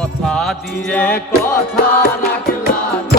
कथ